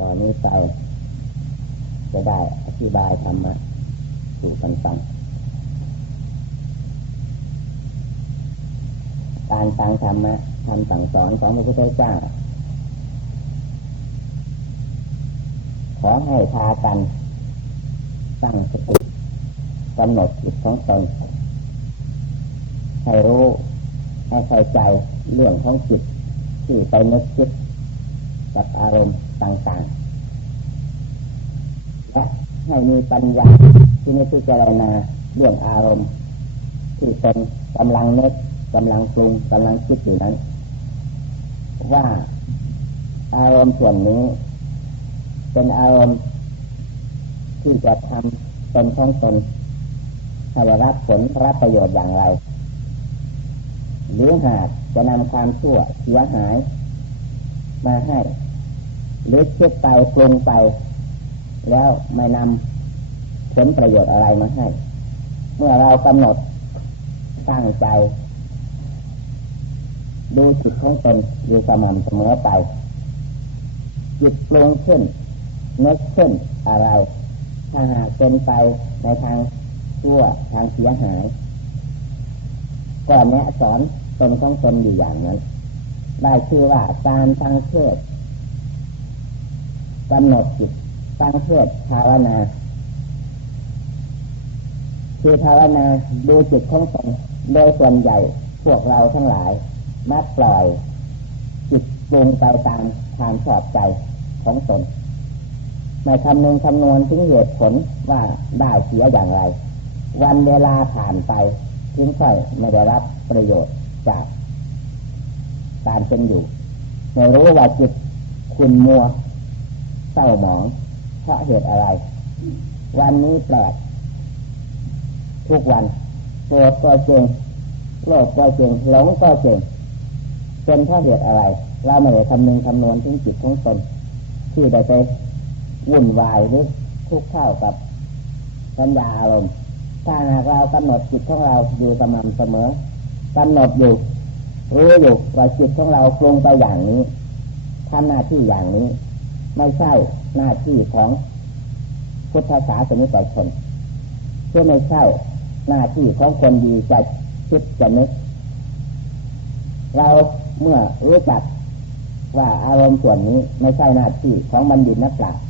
ตอนนี้ไปจะได้อธิบายธรรมะสู่กันฟังการฟังธรรมะคำสั่งสอนของพระพุทธเจ้าขอให้พากันตั้งสติกำหนดจิตของตนให้รู้ให้เข้าใจเรื่องของจิตที่ไปนึกคิดกับอารมณ์ต่างๆและให้มีปัญญาที่นิพพานาเรื่องอารมณ์ที่เป็นกำลังนึกกำลังปรุงกำลังคิดอยู่นั้นว่าอารมณ์ส่วนนี้เป็นอารมณ์ที่จะทำตนของตนให้ได้รับผลรับประโยชน์อย่างไรหรือหากจะนำความชั่วเสียหายมาให้หรือคิดไปปรุงไปแล้วไม่นำผลประโยชน์อะไรมาให้เมื่อเรากำหนดตั้งใจดูจิตของตนอยู่สม่ำเสมอไปจิตปรุงขึ้นนึกขึ้นอะไรถ้าหากเป็นไปในทางชั่วทางเสียหายก็แนะสอนตนของตนอยู่อย่างนั้นได้ชื่อว่าการตั้งเทศกำหนดจิตตั้งเทศภาวนาคือภาวนาดูจิตของตนโดยส่วนใหญ่พวกเราทั้งหลายมักปล่อยจิตปรุงไปตามความชอบใจของตนไม่คำนึงคำนวณถึงเหตุผลว่าได้เสียอย่างไรวันเวลาผ่านไปถึงค่อยไม่ได้รับประโยชน์จากการเป็นอยู่ไม่รู้ว่าจิตขุ่นมัวเศร้าหมองเพราะเหตุอะไรวันนี้แปลกทุกวันโกรธก็จริงโลภก็จริงหลงก็จริงเป็นเพราะเหตุอะไรเราไม่ได้คำนึงคำนวณถึงจิตของตนที่ได้ไปวุ่นวายหรือทุกข์เข้ากับสัญญาอารมณ์ถ้าหากเรากำหนดจิตของเราอยู่สม่ำเสมอกำหนดอยู่รู้อยู่ว่าจิตของเราปรุงไปอย่างนี้ทำหน้าที่อย่างนี้ไม่ใช่หน้าที่ของพุทธศาสนิกชนที่ไม่ใช่หน้าที่ของคนดีจะคิดจะนึกเราเมื่อรู้จักว่าอารมณ์ส่วนนี้ไม่ใช่หน้าที่ของบัณฑิตนักปราชญ์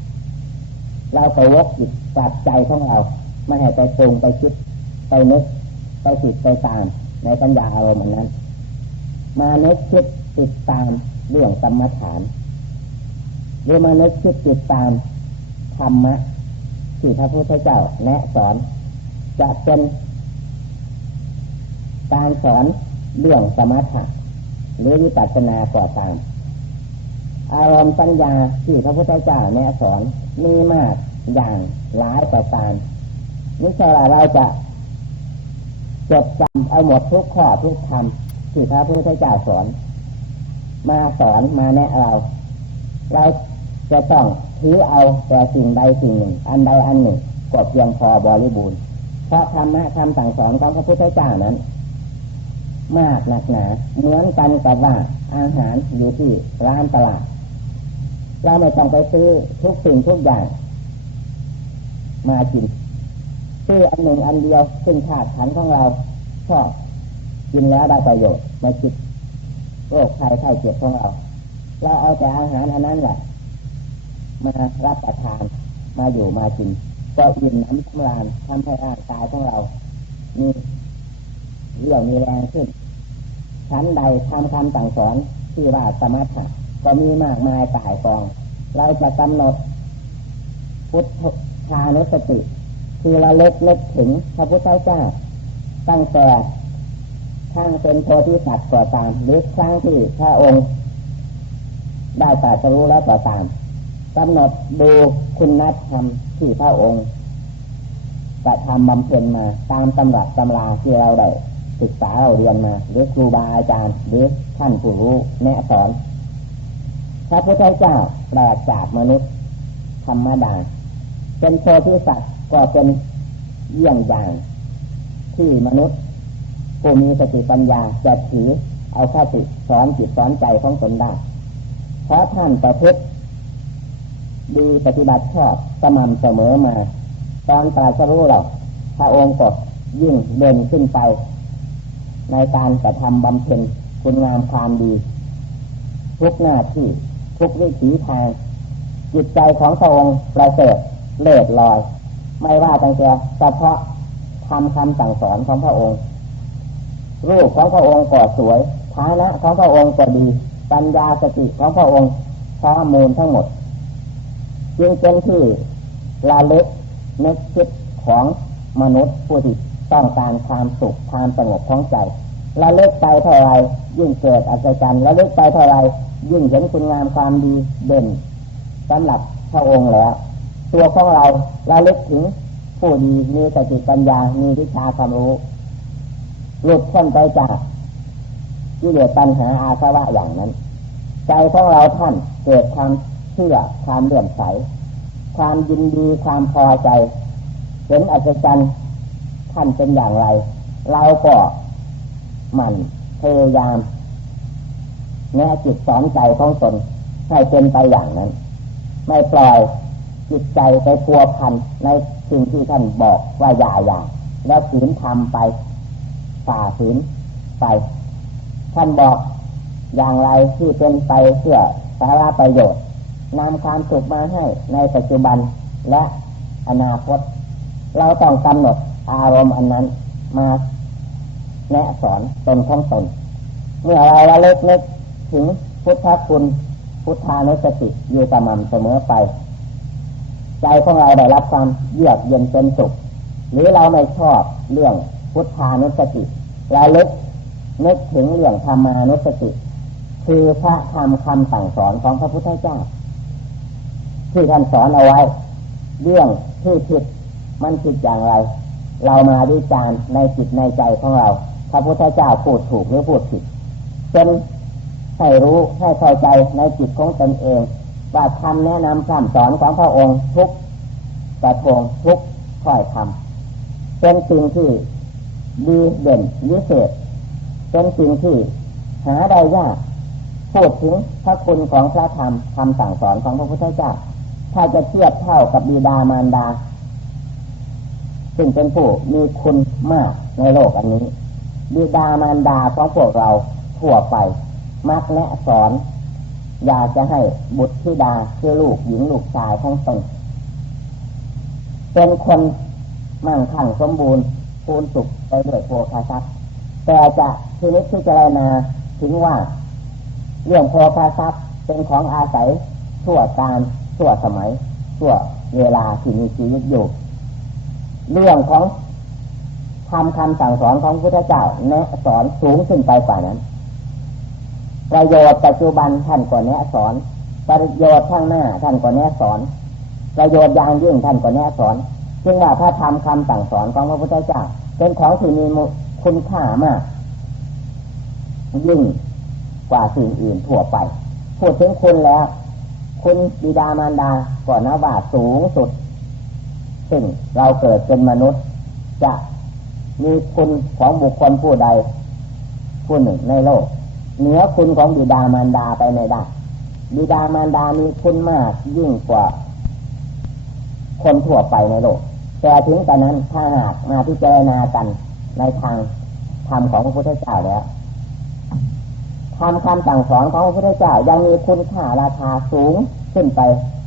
เราก็วกจิตจับใจของเราไม่ให้ไปปรุงไปคิดไปนึกไปติดไปตามในปัญญาอารมณ์นั้นมานึกคิดติดตามเรื่องกรรมฐานหรือมานึกคิดติดตามธรรมะที่พระพุทธเจ้าแนะสอนจะเป็นการสอนเรื่องสมถะหรือวิปัสสนาก่อตามอารมณ์ปัญญาที่พระพุทธเจ้าแนะสอนมีมากอย่างหลายประการนี่ใช่ว่าเราจะจดจำเอาหมดทุกข้อทุกคำที่พระพุทธเจ้าสอนมาสอนมาแนะเราจะต้องถือเอาแต่สิ่งใดสิ่งหนึ่งอันใดอันหนึ่งก็เพียงพอบริบูรณ์เพราะธรรมะคำสั่งสอนของพระพุทธเจ้านั้นมากหนักหนาเหมือนกันกับว่าอาหารอยู่ที่ร้านตลาดเราไม่ต้องไปซื้อทุกสิ่งทุกอย่างมากินซื้ออันหนึ่งอันเดียวซึ่งธาตุขันธ์ของเราชอบกินแล้วได้ประโยชน์ไม่คิดโรคภัยไข้เจ็บของเราเอาแต่อาหารอันนั้นแหละมารับประทานมาอยู่มากินก็อิ่มน้ำสำราญทำให้ร่างกายของเรามีเรี่ยวมีแรงขึ้นชั้นใดทำคำสั่งสอนที่ว่าสมถะก็มีมากมายกายกองเราจะกำหนดพุทธานุสติคือเราเลิกถึงพระพุทธเจ้าตั้งแต่ข้างเป็นโพธิสัตว์ก่อตามหรือครั้งที่พระองค์ได้ตรัสรู้แล้วก่อตามกำหนดดูคุณธรรมที่พระองค์กระทำบำเพ็ญมาตามตำรับตำราที่เราได้ศึกษาเราเรียนมาหรือครูบาอาจารย์หรือท่านผู้รู้แนะสอนพระพุทธเจ้าแปลกจากมนุษย์ธรรมดาเป็นโพธิสัตว์ก็เป็นเยี่ยงอย่างที่มนุษย์ผู้มีสติปัญญาจะถือเอาคติสอนจิตสอนใจของตนได้เพราะท่านประพฤติ ดีปฏิบัติชอบสม่ำเสมอมาตอนตรัสรู้เราพระองค์ก็ยิ่งเด่นขึ้นไปในการกระทำบำเพ็ญคุณงามความดีทุกหน้าที่ทุกวิถีทางจิตใจของพระองค์ประเสริฐเลิศลอยไม่ว่าตั้งแต่เฉพาะทำคำสั่งสอนของพระองค์รูปของพระองค์ก็สวยฐานะของพระองค์ก็ดีปัญญาสติของพระองค์ข้อมูลทั้งหมดจึงเป็นที่ระลึกนึกคิดของมนุษย์ผู้ที่ต้องการความสุขความสงบของใจระลึกไปเท่าไรยิ่งเกิดอัศจรรย์ระลึกไปเท่าไรยิ่งเห็นคุณงามความดีเด่นสำหรับพระองค์แล้วตัวของเราระลึกถึงผู้ดีมีสติปัญญามีวิชาความรู้หลุดพ้นไปจากกิเลสตัณหาอาสวะอย่างนั้นใจของเราท่านเกิดความเชื่อความเลื่อมใสความยินดีความพอใจเห็นอัศจรรย์ท่านเป็นอย่างไรเราก็หมั่นพยายามแนะจิตสอนใจของตนให้เป็นไปอย่างนั้นไม่ปล่อยจิตใจไปพัวพันในสิ่งที่ท่านบอกว่าอย่าแล้วฝืนทำไปฝ่าฝืนไปท่านบอกอย่างไรที่เป็นไปเพื่อสาระประโยชน์นำความสุขมาให้ในปัจจุบันและอนาคตเราต้องกำหนดอารมณ์อันนั้นมาแนะสอนตนของตนเมื่อเราระลึกนึกถึงพุทธคุณพุทธานุสติอยู่สม่ำเสมอไปใจของเราได้รับความเยือกเย็นเป็นสุขหรือเราไม่ชอบเรื่องพุทธานุสติระลึกนึกถึงเรื่องธรรมานุสติคือพระธรรมคำสั่งสอนของพระพุทธเจ้าที่ท่านสอนเอาไว้เรื่องที่ผิดมันผิดอย่างไรเรามาวิจารณ์ในจิตในใจของเราพระพุทธเจ้าพูดถูกหรือพูดผิดจนให้รู้ให้เข้าใจในจิตของตนเองว่าคำแนะนำคำสอนของพระองค์ทุกประทงทุกถ้อยคำเป็นสิ่งที่ดีเด่นวิเศษเป็นสิ่งที่หาได้ยากพูดถึงพระคุณของพระธรรมคำสั่งสอนของพระพุทธเจ้าถ้าจะเทียบเท่ากับบิดามารดาซึ่งเป็นผู้มีคุณมากในโลกอันนี้บิดามารดาของพวกเราทั่วไปมักแนะสอนอยากจะให้บุตรธิดาคือลูกหญิงลูกชายของตนเป็นคนมั่งคั่งสมบูรณ์พูนสุขไปด้วยโภคทรัพย์แต่จะทีนี้พิจารณาถึงว่าเรื่องโภคทรัพย์เป็นของอาศัยชั่วการชั่วสมัยชั่วเวลาที่มีชีวิตอยู่เรื่องของทำคำสั่งสอนของพุทธเจ้าแนะสอนสูงขึ้นไปกว่านั้นประโยชน์ปัจจุบันท่านก็แนะสอนประโยชน์ข้างหน้าท่านก็แนะสอนประโยชน์อย่างยิ่งท่านก็แนะสอนจึงว่าถ้าทำคำสั่งสอนของพระพุทธเจ้าเป็นของที่มีคุณค่ามากยิ่งกว่าสิ่งอื่นทั่วไปพูดถึงคุณแล้วคุณบิดามารดาก็นับว่าสูงสุดซึ่งเราเกิดเป็นมนุษย์จะมีคุณของบุคคลผู้ใดผู้หนึ่งในโลกเหนือคุณของบิดามารดาไปไม่ได้บิดามารดามีคุณมากยิ่งกว่าคนทั่วไปในโลกแต่ถึงแต่นั้นถ้าหากมาพิจารณากันในทางธรรมของพระพุทธเจ้าแล้วทำคำสั่งสอนของพระพุทธเจ้ายังมีคุณค่าราคาสูงขึ้นไป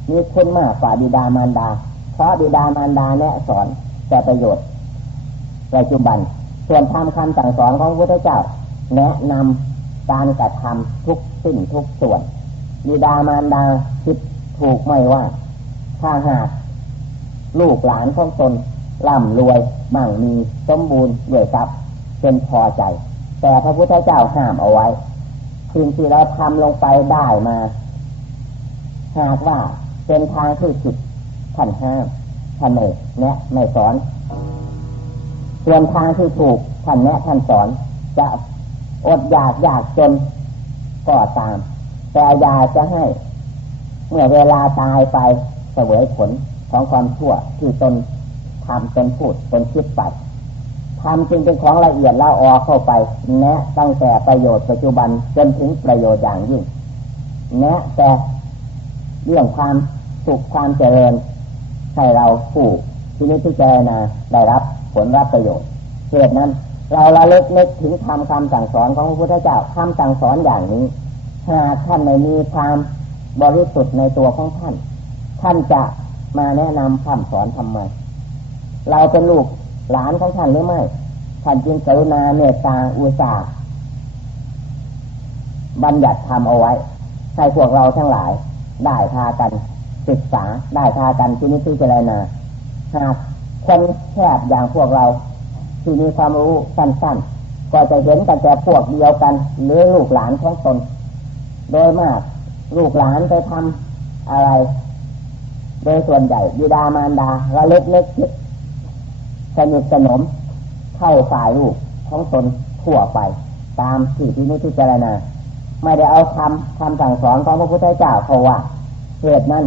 มีคุณมากกว่าบิดามารดาเพราะบิดามารดาแนะสอนแต่ประโยชน์ปัจจุบันส่วนทำคำสั่งสอนของพระพุทธเจ้าแนะนำการกระทำทุกสิ่งทุกส่วนบิดามารดาคิดถูกไม่ว่าถ้าหากลูกหลานของตนร่ำรวยมั่งมีสมบูรณ์ด้วยทรัพย์เป็นพอใจแต่พระพุทธเจ้าห้ามเอาไว้สิ่งที่เราทำลงไปได้มาหากว่าเป็นทางที่ผิดท่านห้ามท่านไม่สอนส่วนทางที่ถูกท่านแนะท่านสอนจะอดอยากจนก็ตามแต่อยากจะให้เมื่อเวลาตายไปเสวยผลของความชั่วที่ตนทำตนพูดตนคิดไปทำจึงเป็นของละเอียดละออเข้าไปแนะตั้งแต่ประโยชน์ปัจจุบันจนถึงประโยชน์อย่างยิ่งแนะแต่เรื่องความสุ สุขความเจริญให้เราผู้ที่นี้ที่เจรณาได้รับผลรับประโยชน์เหตุนั้นเราระลึกนึกถึงคำสั่งสอนของพระพุทธเจ้าคำสั่งสอนอย่างนี้หากท่านไม่มีความบริสุทธิ์ในตัวของท่านท่านจะมาแนะนำคำสอนทำไมเราเป็นลูกหลานของท่านหรือไม่ท่านจึงกรุณาเมตตาอุตสาห์บัญญัติทำเอาไว้ให้พวกเราทั้งหลายได้พากันศึกษาได้พากันที่นี้ที่เจรณาหากคนแคบอย่างพวกเราที่มีความรู้สั้นๆก็จะเห็นกันแต่พวกเดียวกันหรือลูกหลานของตนโดยมากลูกหลานไปทำอะไรโดยส่วนใหญ่บิดามารดาระลึกนึกคิดสนิทสนมเข้าฝ่ายลูกของตนทั่วไปตามที่นี้ที่เจรณาไม่ได้เอาคำสั่งสอนของพระพุทธเจ้าเขาว่าเหตุนั้น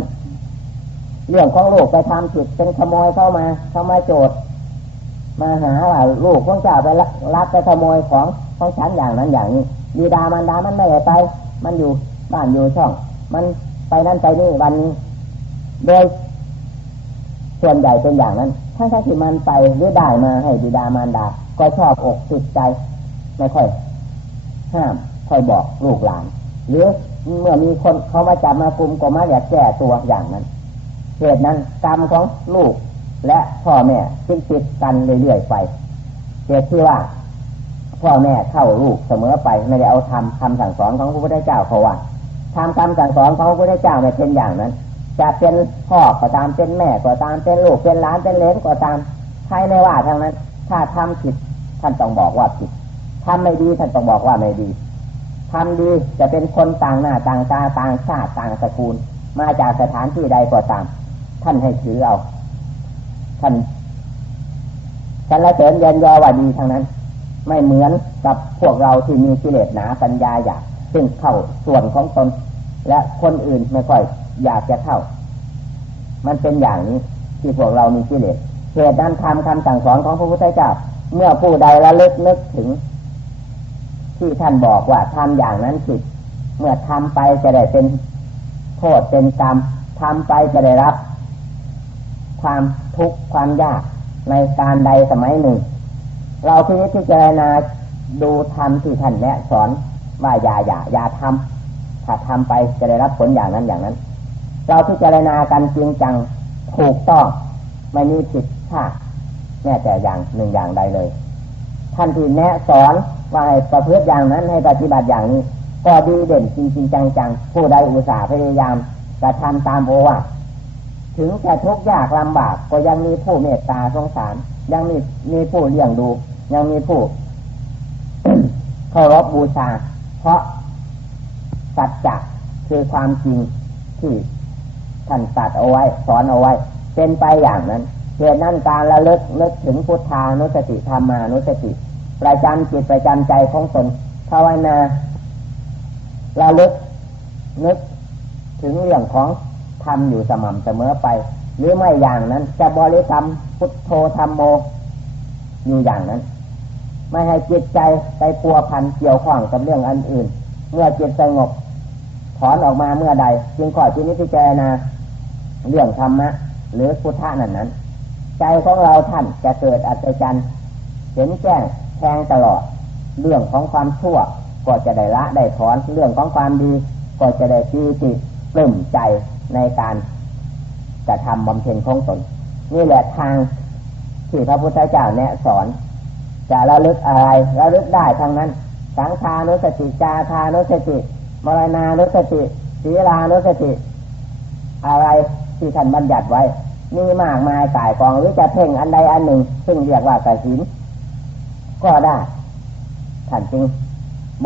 เรื่องของลูกไปทำผิดเป็นขโมยเข้ามาโจทย์มาหาว่าลูกของเจ้าไปลักไปขโมยของฉันอย่างนั้นอย่างนี้บิดามารดามันไม่ได้ไปมันอยู่บ้านอยู่ช่องมันไปนั่นไปนี่วันนี้โดยส่วนใหญ่เป็นอย่างนั้นถ้าที่มันไปหรือได้มาให้บิดามารดาก็ชอบอกติดใจไม่ค่อยห้ามค่อยบอกลูกหลานหรือเมื่อมีคนเขามาจับมากุมก็มาอยากแก้ตัวอย่างนั้นเหตุนั้นกรรมของลูกและพ่อแม่จึงติดกันเรื่อยๆไปเหตุที่ว่าพ่อแม่เข้าลูกเสมอไปไม่ได้เอาคำสั่งสอนของพระพุทธเจ้าเขาว่าคำสั่งสอนของพระพุทธเจ้าไม่เป็นอย่างนั้นจะเป็นพ่อก็ตามเป็นแม่ก็ตามเป็นลูกเป็นหลานเป็นเลนก็ตามใครไม่ว่าทั้งนั้นถ้าทำผิดท่านต้องบอกว่าผิดทำไม่ดีท่านต้องบอกว่าไม่ดีทำดีจะเป็นคนต่างหน้าต่างตาต่างชาติต่างตระกูลมาจากสถานที่ใดก็ตามท่านให้ถือเอาท่านละเสริญเยินยอว่าดีทั้งนั้นไม่เหมือนกับพวกเราที่มีกิเลสหนาปัญญาหยาบซึ่งเข้าส่วนของตนและคนอื่นไม่ค่อยอยากจะเข้ามันเป็นอย่างนี้ที่พวกเรามีกิเลสเหตุนั้นคำสั่งสอนของพระพุทธเจ้าเมื่อผู้ใดระลึกนึกถึงที่ท่านบอกว่าทำอย่างนั้นผิดเมื่อทำไปจะได้เป็นโทษเป็นกรรมทำไปจะได้รับความทุกข์ความยากในการใดสมัยหนึ่งเราพิจารณาดูธรรมที่ท่านแนะสอนว่าอย่าทำถ้าทำไปจะได้รับผลอย่างนั้นอย่างนั้นเราพิจารณากันจริงจังถูกต้องไม่มีผิดพลาดแม้แต่อย่างหนึ่งอย่างใดเลยท่านที่แนะสอนว่าให้ประพฤติอย่างนั้นให้ปฏิบัติอย่างนี้ก็ดีเด่นจริงจังผู้ใดอุตส่าห์พยายามกระทำตามโอวาทถึงจะทุกข์ยากลำบากก็ยังมีผู้เมตตาสงสารยังมีผู้เลี้ยงดูยังมีผู้ เคารพบูชาเพราะสัจจะคือความจริงที่ท่านตรัสเอาไว้สอนเอาไว้เป็นไปอย่างนั้นเหตุนั้นการระลึกนึกถึงพุทธานุสติธรรมานุสติประจำจิตประจำใจของตนภาวนาระลึกนึกถึงเรื่องของธรรมอยู่สม่ำเสมอไปหรือไม่อย่างนั้นจะบริกรรมพุทโธธัมโมอยู่อย่างนั้นไม่ให้จิตใจไปพัวพันเกี่ยวข้องกับเรื่องอันอื่นเมื่อจิตสงบถอนออกมาเมื่อใดจึงขอที่นี้พิจารณาเรื่องธรรมะหรือพุทธะนั้นใจของเราท่านจะเกิดอัศจรรย์เห็นแจ้งแทงตลอดเรื่องของความชั่วก็จะได้ละได้ถอนเรื่องของความดีก็จะได้ปีติปลื้มใจในการกระทำบำเพ็ญของตนนี่แหละทางที่พระพุทธเจ้าแนะสอนจะระลึกอะไรระลึกได้ทั้งนั้นสังฆานุสติจาทานุสติมรณานุสติศีลานุสติอะไรที่ท่านบัญญัติไว้มีมากมายก่ายกองหรือจะเพ่งอันใดอันหนึ่งซึ่งเรียกว่ากสิณก็ได้ท่านจึง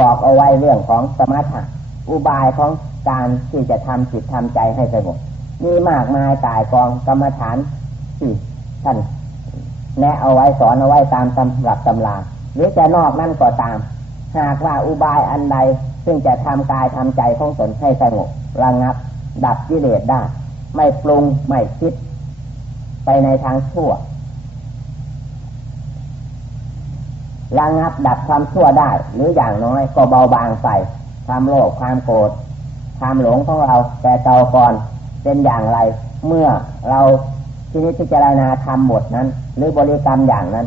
บอกเอาไว้เรื่องของสมถะอุบายของการที่จะทำจิตทำใจให้สงบมีมากมายก่ายกองกรรมฐานที่ท่านแนะเอาไว้สอนเอาไว้ตามตำรับตำราหรือจะนอกนั่นก็ตามหากว่าอุบายอันใดซึ่งจะทำกายทำใจของตนให้สงบระงับดับกิเลสได้ไม่ปรุงไม่คิดไปในทางชั่วระงับดับความชั่วได้หรืออย่างน้อยก็เบาบางไปความโลภความโกรธความหลงของเราแต่เตาก่อน เป็นอย่างไรเมื่อเราที่นี้พิจารณาธรรมบทนั้นหรือบริกรรมอย่างนั้น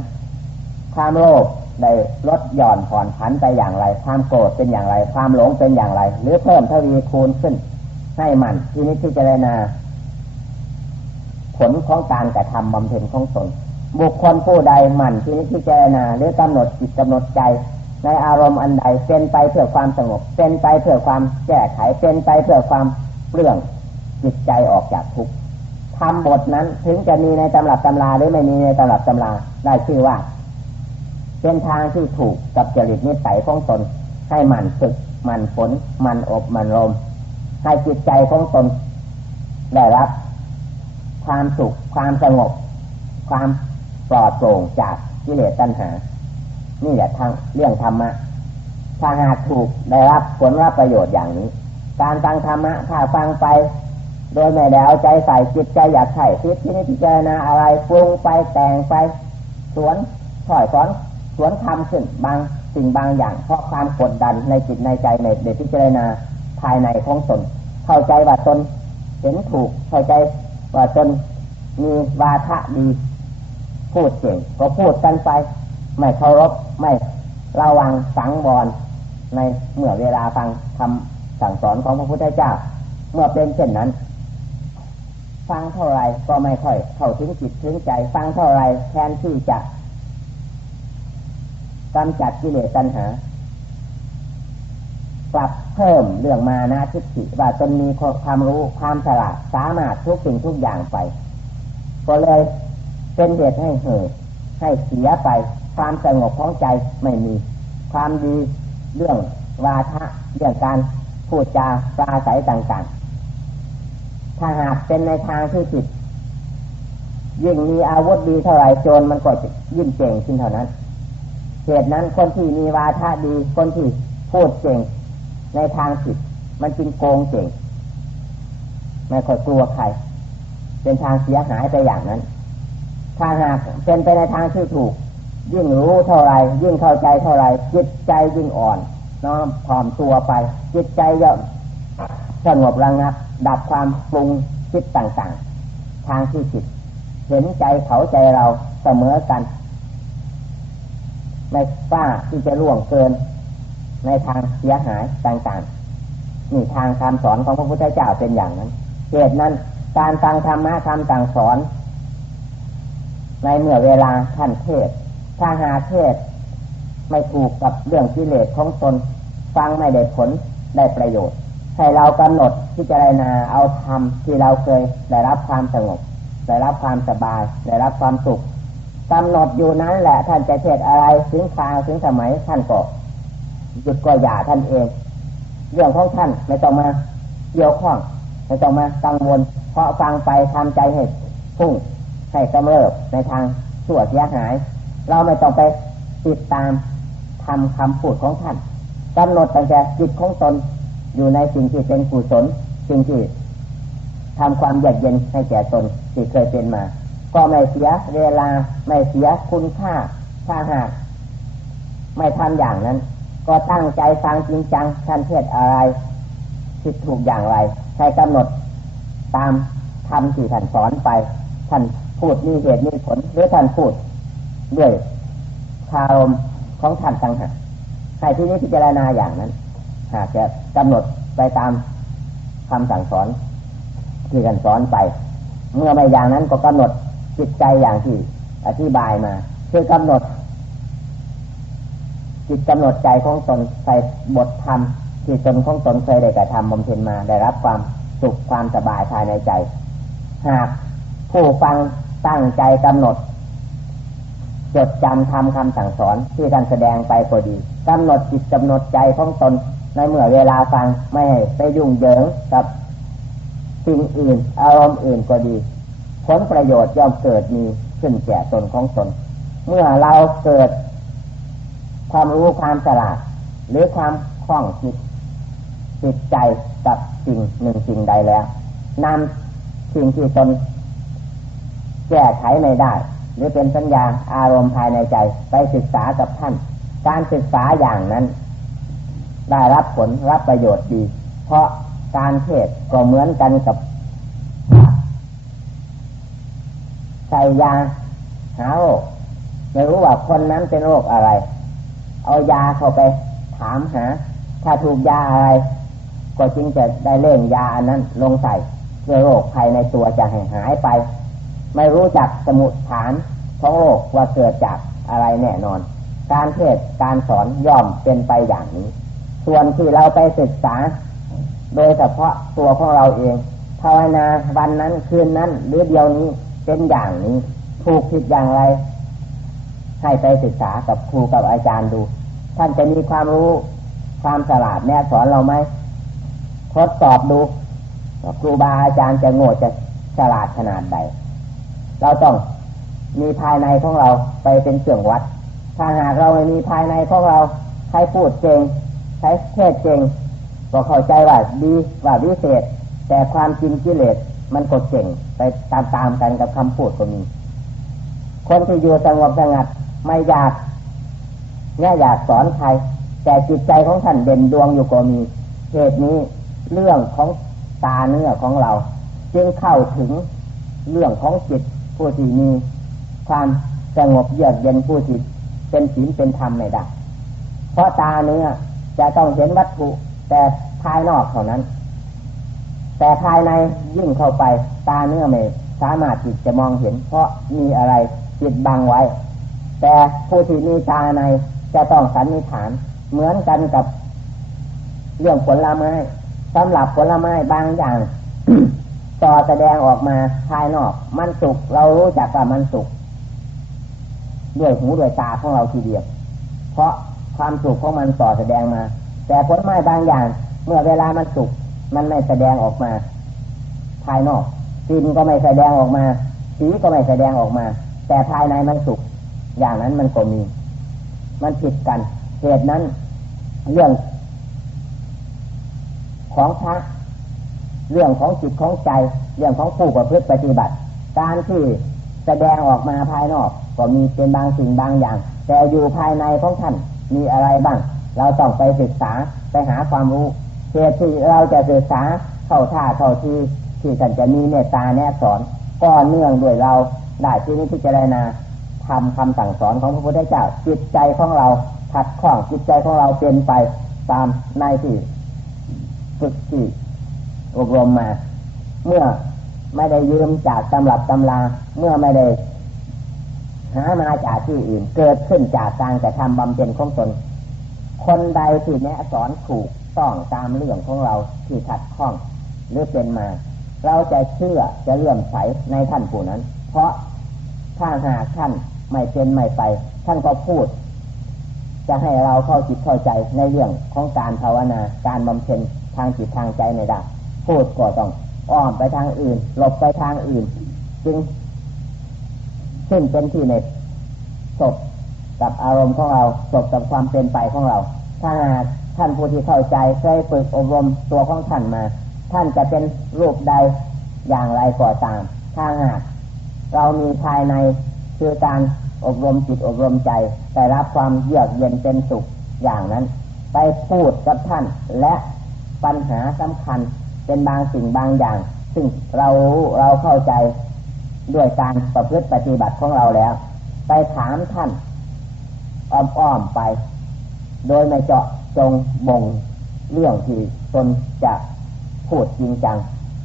ความโลภได้ลดหย่อนผ่อนผันไปอย่างไรความโกรธเป็นอย่างไรความหลงเป็นอย่างไรหรือเพิ่มทวีคูณขึ้นให้มันที่นี้พิจารณาผลของการกระทำบำเพ็ญของตนบุคคลผู้ใดมันที่นี้พิจารณาหรือกำหนดจิตกำหนดใจในอารมณ์อันใดเป็นไปเพื่อความสงบเป็นไปเพื่อความแก้ไขเป็นไปเพื่อความเปลื้องจิตใจออกจากทุกข์ธรรมบทนั้นถึงจะมีในตำรับตำราหรือไม่มีในตำรับตำราได้ชื่อว่าเป็นทางที่ถูกกับจริตนิสัยของตนให้มันฝึกมันฝนมันอบมันรมให้จิตใจของตนได้รับความสุขความสงบความปลอดโปร่งจากกิเลสตัณหานี่แหละทางเรื่องธรรมะถ้าหากถูกได้รับผลรับประโยชน์อย่างนี้การฟังธรรมะถ้าฟังไปโดยไม่ได้เอาใจใส่จิตใจอยากใส่คิดที่นี่พิจารณาอะไรปรุงไปแต่งไปสวนถอยสวนทำขึ้นบางสิ่งบางอย่างเพราะความกดดันในจิตในใจในเด็กพิจารณาภายในของตนเข้าใจว่าตนเห็นถูกเข้าใจว่าตนมีวาทะดีพูดเก่งก็พูดกันไปไม่เคารพไม่ระวังสังวรในเมื่อเวลาฟังคำสั่งสอนของพระพุทธเจ้าเมื่อเป็นเช่นนั้นฟังเท่าไรก็ไม่ค่อยเข้าถึงจิตถึงใจฟังเท่าไรแทนที่จะกำจัดกิเลสตัณหากลับเพิ่มเรื่องมานะทิฏฐิว่าตนมีความรู้ความฉลาดสามารถทุกสิ่งทุกอย่างไปก็เลยเป็นเหตุให้เห่อให้เสียไปความสงบของใจไม่มีความดีเรื่องวาทะเรื่องการพูดจาปราศัยต่างๆถ้าหากเป็นในทางที่ผิดยิ่งมีอาวุธดีเท่าไรโจรมันก็ยิ่งเก่งขึ้นเท่านั้นเหตุนั้นคนที่มีวาทะดีคนที่พูดเก่งในทางผิดมันจึงโกงเก่งไม่ค่อยกลัวใครเป็นทางเสียหายไปอย่างนั้นถ้าหากเป็นไปในทางที่ถูกยิ่งรู้เท่าไรยิ่งเข้าใจเท่าไรจิตใจยิ่งอ่อนน้อมถ่อมตัวไปจิตใจย่อมสงบระงับดับความปรุงคิดต่างๆทางที่ผิดเห็นใจเขาใจเราเสมอกันไม่กล้าที่จะล่วงเกินในทางเสียหายต่างๆนี่ทางคำสอนของพระพุทธเจ้าเป็นอย่างนั้นเหตุนั้นการฟังธรรมะคำสั่งสอนในเมื่อเวลาท่านเทศถ้าหาเทศไม่ถูกกับเรื่องกิเลสของตนฟังไม่ได้ผลได้ประโยชน์ให้เรากำหนดพิจารณาเอาธรรมที่เราเคยได้รับความสงบได้รับความสบายได้รับความสุขกำหนดอยู่นั้นแหละท่านจะเทศอะไรถึงคราวถึงสมัยท่านก็หยุดก็อย่าท่านเองเรื่องของท่านไม่ต้องมาเกี่ยวข้องไม่ต้องมากังวลเพราะฟังไปทำใจให้พุ่งให้กำเริบในทางชั่วเสียหายเราไม่ต้องไปติดตามทำคำพูดของท่านกำหนดตั้งแต่จิตของตนอยู่ในสิ่งที่เป็นกุศลสิ่งที่ทำความเยือกเย็นให้แก่ตนที่เคยเป็นมาก็ไม่เสียเวลาไม่เสียคุณค่าถ้าหากไม่ทำอย่างนั้นก็ตั้งใจฟังจริงจังท่านเทศอะไรผิดถูกอย่างไรให้กำหนดตามธรรมที่ท่านสอนไปท่านพูดมีเหตุมีผลหรือท่านพูดด้วยคารมของท่านต่างหากให้ที่นี้พิจารณาอย่างนั้นหากจะกำหนดไปตามคำสั่งสอนที่ท่านสอนไปเมื่อไม่อย่างนั้นก็กำหนดจิตใจอย่างที่อธิบายมาคือกำหนดจิตกำหนดใจของตนใส่บทธรรมที่ตนของตนเคยได้กระทำบำเพ็ญมาได้รับความสุขความสบายภายในใจหากผู้ฟังตั้งใจกำหนดจดจำทำคำสั่งสอนที่ท่านแสดงไปก็ดีกำหนดจิตกำหนดใจของตนในเมื่อเวลาฟังไม่ให้ไปยุ่งเหยิงกับสิ่งอื่นอารมณ์อื่นก็ดีผลประโยชน์ย่อมเกิดมีขึ้นแก่ตนของตนเมื่อเราเกิดความรู้ความฉลาดหรือความคล่องจิตใจกับสิ่งหนึ่งสิ่งใดแล้วนำสิ่งที่ตนแก้ไขไม่ได้หรือเป็นสัญญาอารมณ์ภายในใจไปศึกษากับท่านการศึกษาอย่างนั้นได้รับผลรับประโยชน์ดีเพราะการเทศก็เหมือนกันกับ ใส่ยาหาโรคไม่รู้ว่าคนนั้นเป็นโรคอะไรเอายาเข้าไปถามหาถ้าถูกยาอะไรก็จึงจะได้เล่นยาอันนั้นลงใส่เพื่อโรคภายในตัวจะหายไปไม่รู้จักสมุฏฐานของโรคว่าเกิดจากอะไรแน่นอนการเทศน์การสอนย่อมเป็นไปอย่างนี้ส่วนที่เราไปศึกษาโดยเฉพาะตัวของเราเองภาวนาวันนั้นคืนนั้นหรือเดียวนี้เป็นอย่างนี้ถูกผิดอย่างไรให้ไปศึกษากับครูกับอาจารย์ดูท่านจะมีความรู้ความฉลาดแนะสอนเราไหมทดสอบดูครูบาอาจารย์จะโง่จะฉลาดขนาดใดเราต้องมีภายในของเราไปเป็นเครื่องวัดถ้าหากเราไม่มีภายในของเราใครพูดเก่งใครเทศเก่งก็เข้าใจว่าดีว่าวิเศษแต่ความจริงกิเลสมันก็เก่งไปตามกันกับคำพูดก็มีคนที่อยู่สงบสงัดไม่อยากสอนใครแต่จิตใจของท่านเด่นดวงอยู่ก็มีเหตุนี้เรื่องของตาเนื้อของเราจึงเข้าถึงเรื่องของจิตผู้ที่มีความสงบเยือกเย็นผู้ที่เป็นศีลเป็นธรรมไม่ได้เพราะตาเนื้อจะต้องเห็นวัตถุแต่ภายนอกเท่านั้นแต่ภายในยิ่งเข้าไปตาเนื้อไม่สามารถจิตจะมองเห็นเพราะมีอะไรปิดบังไว้แต่ผู้ที่มีตาในจะต้องสันนิษฐานเหมือนกันกับเรื่องผลไม้สำหรับผลไม้บางอย่าง ต่อแสดงออกมาภายนอกมันสุกเรารู้จักว่ามันสุกด้วยหูด้วยตาของเราทีเดียวเพราะความสุกของมันต่อแสดงมาแต่ผลไม้บางอย่างเมื่อเวลามันสุกมันไม่แสดงออกมาภายนอกกลิ่นก็ไม่แสดงออกมาสีก็ไม่แสดงออกมาแต่ภายในมันสุกอย่างนั้นมันก็มีมันผิดกันเหตุนั้นเรื่องของพระเรื่องของจิตของใจเรื่องของผู้ประพฤติปฏิบัติการที่แสดงออกมาภายนอกก็มีเป็นบางสิ่งบางอย่างแต่อยู่ภายในของท่านมีอะไรบ้างเราต้องไปศึกษาไปหาความรู้เหตุที่เราจะศึกษาเข้าท่าเข้าที่ท่านจะมีเมตตาแนะสอนก็เนื่องด้วยเราได้ที่นี้พิจารณาทำคำสั่งสอนของพระพุทธเจ้าจิตใจของเราขัดข้องจิตใจของเราเป็นไปตามในที่ฝึกที่อบรมมาเมื่อไม่ได้ยืมจากตำรับตำราเมื่อไม่ได้หามาจากที่อื่นเกิดขึ้นจากการกระทำบำเพ็ญของตนคนใดที่แนะสอนถูกต้องตามเรื่องของเราที่ขัดข้องหรือเป็นมาเราจะเชื่อจะเลื่อมใสในท่านผู้นั้นเพราะถ้าหากท่านไม่เป็นไม่ไปท่านก็พูดจะให้เราเข้าจิตเข้าใจในเรื่องของการภาวนาการบำเพ็ญทางจิตทางใจในได้พูดก็ต้องอ้อมไปทางอื่นหลบไปทางอื่นจึงซึ่งเป็นที่ในศพกับอารมณ์ของเราศพกับความเป็นไปของเราถ้าท่านผู้ที่เข้าใจเคยฝึกอบรมตัวของท่านมาท่านจะเป็นรูปใดอย่างไรก็ตามถ้าหากเรามีภายในคือการอบรมจิตอบรมใจได้รับความเยือกเย็นเป็นสุขอย่างนั้นไปพูดกับท่านและปัญหาสำคัญเป็นบางสิ่งบางอย่างซึ่งเราเข้าใจด้วยการประพฤติปฏิบัติของเราแล้วไปถามท่านอ้อมๆไปโดยไม่เจาะจงบ่งเรื่องที่ตนจะพูดจริงจัง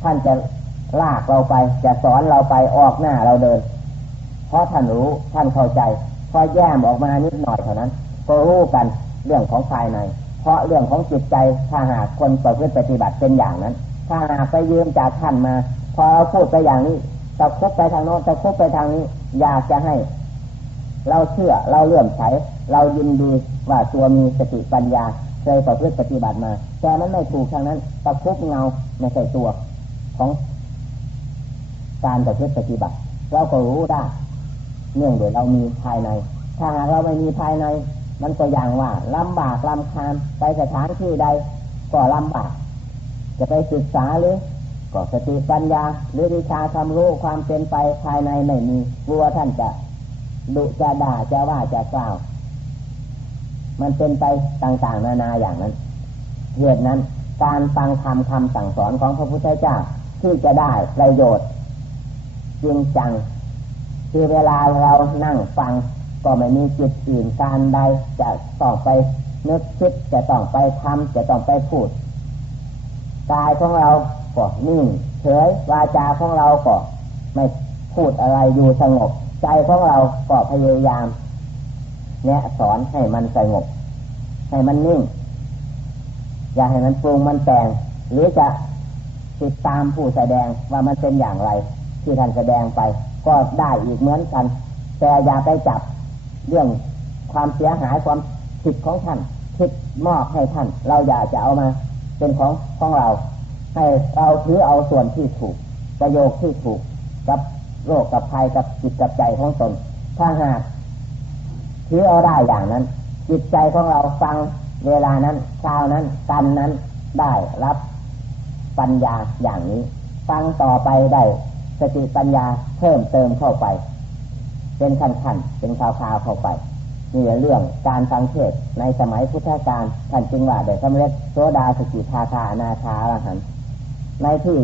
ท่านจะลากเราไปจะสอนเราไปออกหน้าเราเดินเพราะท่านรู้ท่านเข้าใจพอแย้มออกมานิดหน่อยเท่านั้นก็รู้กันเรื่องของภายในเพราะเรื่องของจิตใจถ้าหากคนประพฤติปฏิบัติเป็นอย่างนั้นถ้าหากไปยืมจากท่านมาพอเราพูดไปอย่างนี้ตะคุบไปทางโน้นตะคุบไปทางนี้อยากจะให้เราเชื่อเราเลื่อมใสเรายินดีว่าตัวมีสติปัญญาเคยประพฤติปฏิบัติมาแต่มันไม่ถูกทางนั้นตะคุบเงาไม่ใช่ตัวของการประพฤติปฏิบัติเราก็รู้ได้เนื่องด้วยเรามีภายในถ้าหากเราไม่มีภายในมันก็อย่างว่าลำบากลำคาญไปสถานที่ใดก็ลำบากจะไปศึกษาหรือก็สติปัญญาหรือวิชาความรู้ความเป็นไปภายในไม่มีกลัวท่านจะดุจะด่าจะว่าจะกล่าวมันเป็นไปต่างๆนานาอย่างนั้นเหตุนั้นการฟังธรรมคำสั่งสอนของพระพุทธเจ้าที่จะได้ประโยชน์จริงจัง คือเวลาเรานั่งฟังก็ไม่มีจิตอื่นการใดจะต้องไปนึกคิดจะต้องไปทำจะต้องไปพูดกายของเราก็นิ่งเฉยวาจาของเราก็ไม่พูดอะไรอยู่สงบใจของเราก็พยายามแนะสอนให้มันสงบให้มันนิ่งอย่าให้มันปรุงมันแต่งหรือจะติดตามผู้แสดงว่ามันเป็นอย่างไรที่ท่านแสดงไปก็ได้อีกเหมือนกันแต่อย่าไปจับเรื่องความเสียหายความผิดของท่านคิดมอบให้ท่านเราอยากจะเอามาเป็นของเราให้เราถือเอาส่วนที่ถูกประโยชน์ที่ถูกกับโรคกับภัยกับจิตกับใจของตนถ้าหากถือเอาได้อย่างนั้นจิตใจของเราฟังเวลานั้นคราวนั้นกันนั้นได้รับปัญญาอย่างนี้ฟังต่อไปได้สติปัญญาเพิ่มเติมเข้าไปเป็นขั้นๆเป็นคราวๆเข้าไปนี่เรื่องการฟังเทศน์ในสมัยพุทธกาลท่านจึงว่าได้สำเร็จโสดาสกิทาคาอนาคาอรหันต์ในที่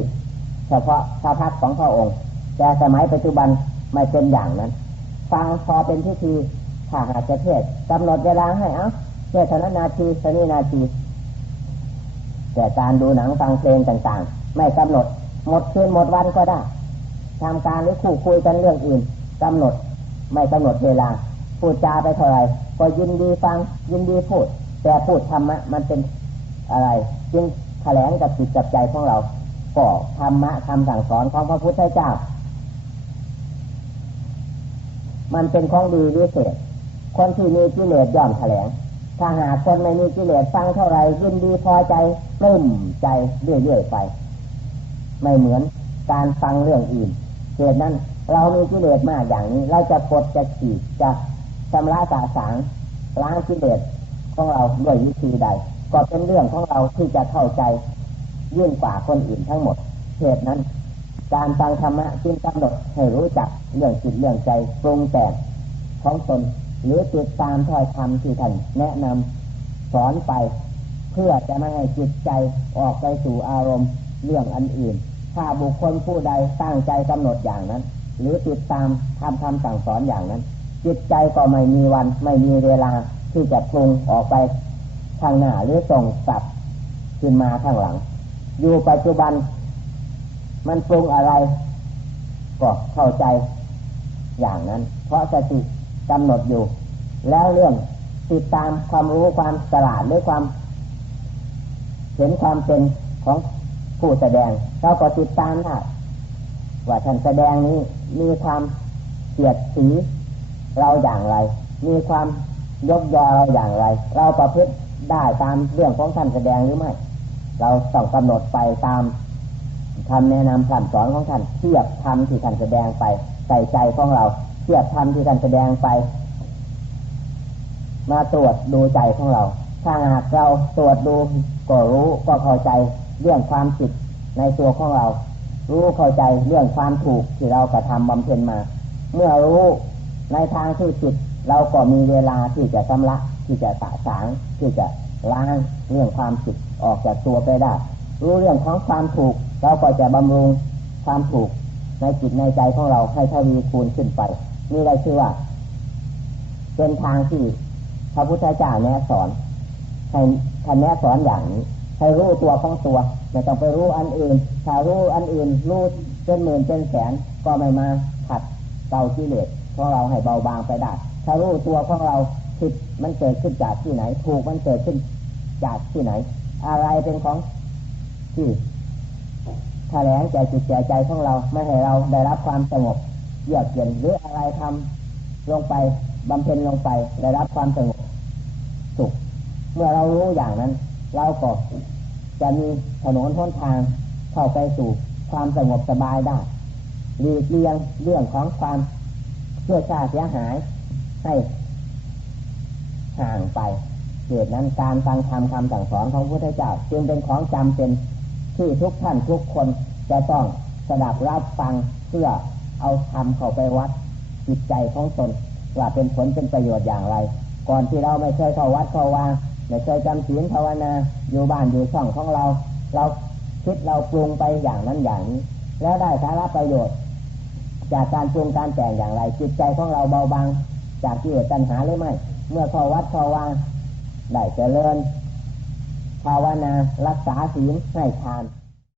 เฉพาะพระพักตร์ของพระองค์แต่สมัยปัจจุบันไม่เป็นอย่างนั้นฟังพอเป็นพิธีถ้าหากจะเทศน์กำหนดเวลาให้เทศน์นาทีสนินาทีแต่การดูหนังฟังเพลงต่างๆไม่กำหนดหมดคืนหมดวันก็ได้ทำการหรือคู่คุยกันเรื่องอื่นกำหนดไม่กำหนดเวลาพูดจาไปเท่าไรก็ยินดีฟังยินดีพูดแต่พูดธรรมะมันเป็นอะไรจึงแถลงกับจิตกับใจของเราก็ธรรมะคำสั่งสอนของพระพุทธเจ้ามันเป็นของดีวิเศษคนที่มีกิเลสย่อมแถลงถ้าหากคนไม่มีกิเลสฟังเท่าไรยินดีพอใจปลื้มใจเรื่อยๆไปไม่เหมือนการฟังเรื่องอื่นเหตุนั้นเรามีกิเลสมากอย่างนี้เราจะปลดจะขีดจะชำระสาสางล้างกิเลสของเราด้วยวิธีใดก็เป็นเรื่องของเราที่จะเข้าใจยิ่งกว่าคนอื่นทั้งหมดเหตุนั้นการฟังธรรมะจึงกำหนดให้รู้จักเรื่องจิตเรื่องใจปรุงแต่งของตนหรือติดตามถ้อยคำที่ท่านแนะนำสอนไปเพื่อจะไม่ให้จิตใจออกไปสู่อารมณ์เรื่องอันอื่นถ้าบุคคลผู้ใดตั้งใจกำหนดอย่างนั้นหรือติดตามทำคำสั่งสอนอย่างนั้นจิตใจก็ไม่มีวันไม่มีเวลาที่จะปรุงออกไปทางหน้าหรือส่งกลับขึ้นมาข้างหลังอยู่ปัจจุบันมันปรุงอะไรก็เข้าใจอย่างนั้นเพราะสติกำหนดอยู่แล้วเรื่องติดตามความรู้ความฉลาดหรือความเห็นความเป็นของผู้แสดงเราก็ติดตามได้ว่าท่านแสดงนี้มีความเสียดสีเราอย่างไรมีความยกยอเราอย่างไรเราประพฤติได้ตามเรื่องของท่านแสดงหรือไม่เราต้องกำหนดไปตามคำแนะนำคำสอนของท่านเทียบธรรมที่ท่านแสดงไปใส่ใจของเราเทียบธรรมที่ท่านแสดงไปมาตรวจดูใจของเราถ้าหากเราตรวจดูก็รู้ก็เข้าใจเรื่องความผิดในตัวของเรารู้เข้าใจเรื่องความถูกที่เรากระทำบำเพ็ญมาเมื่อรู้ในทางที่ผิดเราก็มีเวลาที่จะชำระที่จะสะสางที่จะล้างเรื่องความผิดออกจากตัวไปได้รู้เรื่องของความถูกเราก็จะบำรุงความถูกในจิตในใจของเราให้ทวีคูณขึ้นไปนี่ได้ชื่อว่าเป็นทางที่พระพุทธเจ้าแนะสอนให้ท่านแนะสอนอย่างนี้ให้รู้ตัวของตัวไม่ต้องไปรู้อันอื่นถ้ารู้อันอื่นรู้เป็นหมื่นเป็นแสนก็ไม่มาขัดเกลากิเลสของเราให้เบาบางไปได้ถ้ารู้ตัวของเราผิดมันเกิดขึ้นจากที่ไหนถูกมันเกิดขึ้นจากที่ไหนอะไรเป็นของที่แถลงใจจิตใจของเราไม่ให้เราได้รับความสงบเยือกเย็นหรืออะไรทำลงไปบำเพ็ญลงไปได้รับความสงบสุขเมื่อเรารู้อย่างนั้นเราก็จะมีถนนหนทางเข้าไปสู่ความสงบสบายได้หลีกเลี่ยงเรื่องของความเชื่อชาเสียหายให้ห่างไปเหตุนั้นการฟังธรรมคำสั่งสอนของพระพุทธเจ้าจึงเป็นของจำเป็นที่ทุกท่านทุกคนจะต้องสดับรับฟังเพื่อเอาธรรมเข้าไปวัดจิตใจของตนว่าเป็นผลเป็นประโยชน์อย่างไรก่อนที่เราไม่เคยเข้าวัดเข้าวาไม่เคยจำศีลภาวนาอยู่บ้านอยู่ช่องของเราคิดเราปรุงไปอย่างนั้นอย่างนี้แล้วได้สาระประโยชน์ จากการปรุงการแต่งอย่างไรจิตใจของเราเบาบางจากกิเลสตัณหาหรือไม่เมื่อเข้าวัดเข้าวาได้เจริญภาวนารักษาศีลให้ทาน